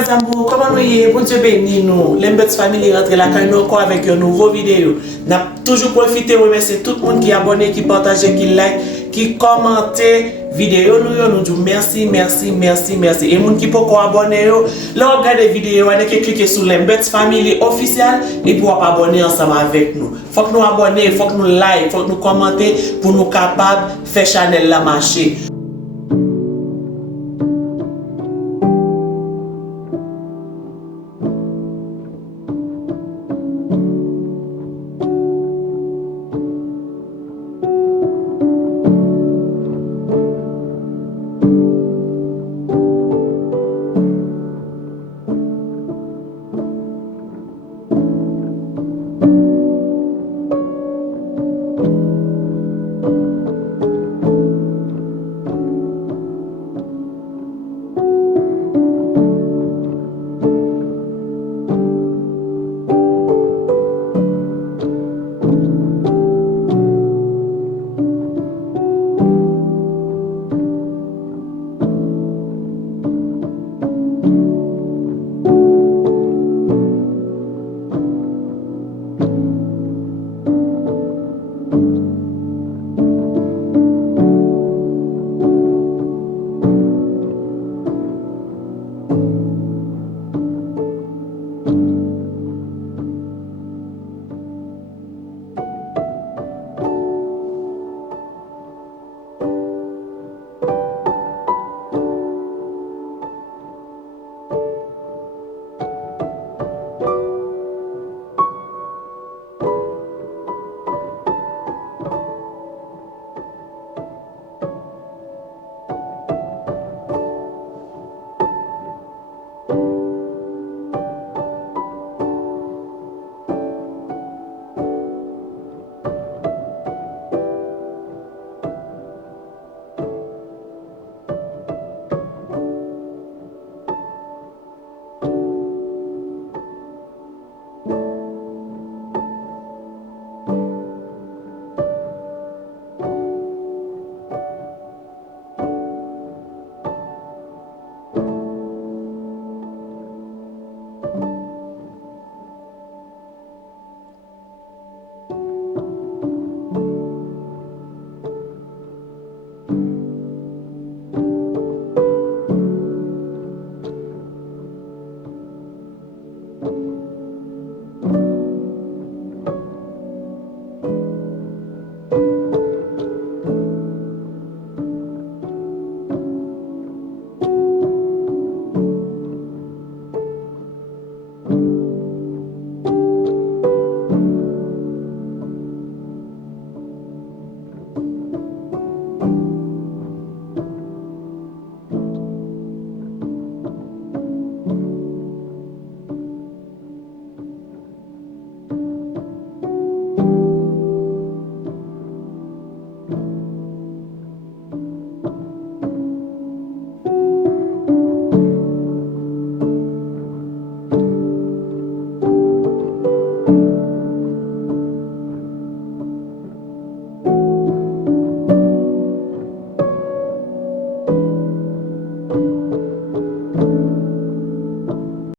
mes amours, comment nous y est? Bon Dieu béni nous. L'Embets Family rentre la caille nous encore avec une nouvelle vidéo. N'a toujours profité remercier tout le monde qui est abonné, qui partage, qui like, qui commente vidéo nous dit merci. Et les gens qui peuvent abonner, là regarder vidéo, on a cliquer sur l'Embets Family officiel et pour abonner ensemble avec nous. Faut que nous abonner, faut que nous like, faut que nous commenter pour nous capables faire channel la marcher.